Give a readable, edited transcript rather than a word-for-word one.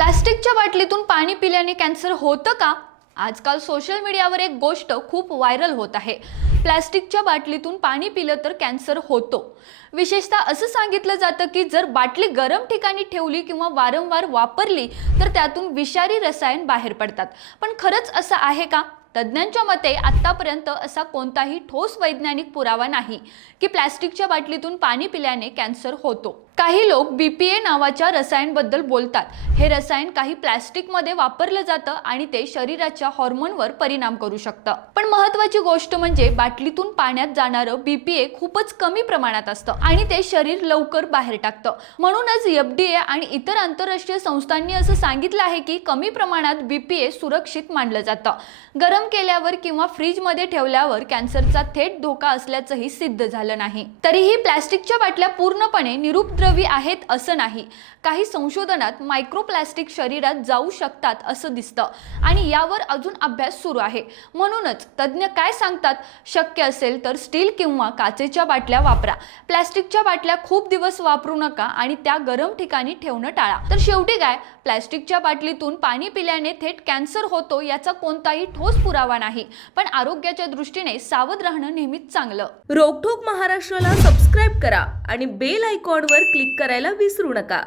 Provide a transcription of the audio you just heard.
प्लास्टिकच्या बाटलीतून पाणी पिल्याने कॅन्सर होतं का? आजकाल सोशल मीडियावर एक गोष्ट खूप व्हायरल होत आहे. प्लास्टिकच्या बाटलीतून पाणी पिलं तर कॅन्सर होतो. विशेषतः असं सांगितलं जातं की जर बाटली गरम ठिकाणी ठेवली किंवा वारंवार वापरली तर त्यातून विषारी रसायन बाहेर पडतात. पण खरंच असं आहे का? तज्ज्ञांच्या मते आतापर्यंत असा कोणताही ठोस वैज्ञानिक पुरावा नाही की प्लास्टिकच्या बाटलीतून पाणी पिल्याने कॅन्सर होतो. काही लोक BPA नावाच्या रसायनाबद्दल बोलतात. हे रसायन काही प्लास्टिकमध्ये वापरलं जातं आणि ते शरीराच्या हार्मोनवर परिणाम करू शकतं. पण महत्त्वाची गोष्ट म्हणजे बाटलीतून पाण्यात जाणारं BPA खूपच कमी प्रमाणात असतं आणि ते शरीर लवकर बाहेर टाकतं. म्हणूनच FDA आणि इतर आंतरराष्ट्रीय संस्थांनी असं सांगितलं आहे की कमी प्रमाणात BPA सुरक्षित मानलं जातं. गरम केल्यावर किंवा फ्रीजमध्ये ठेवल्यावर कॅन्सरचा थेट धोका असल्याचंही सिद्ध झालं नाही. तरीही प्लास्टिकच्या बाटल्या पूर्णपणे निरुपद्रवी आहेत असं नाही. काही संशोधनात मायक्रोप्लास्टिक शरीरात जाऊ शकतात असं दिसतं आणि यावर अजून अभ्यास सुरू आहे. म्हणूनच तज्ज्ञ काय सांगतात, शक्य असेल तर स्टील किंवा काचेच्या बाटल्या वापरा. प्लास्टिकच्या बाटल्या खूप दिवस वापरू नका आणि त्या गरम ठिकाणी ठेवणं टाळा. तर शेवटी काय, प्लास्टिकच्या बाटलीतून पाणी पिल्याने थेट कॅन्सर होतो याचा कोणताही ठोस पुरावा नाही. पण आरोग्याच्या दृष्टीने सावध राहणं नेहमीच चांगलं. रोकठोक महाराष्ट्राला सबस्क्राईब करा आणि बेल आयकॉनवर क्लिक करायला विसरू नका.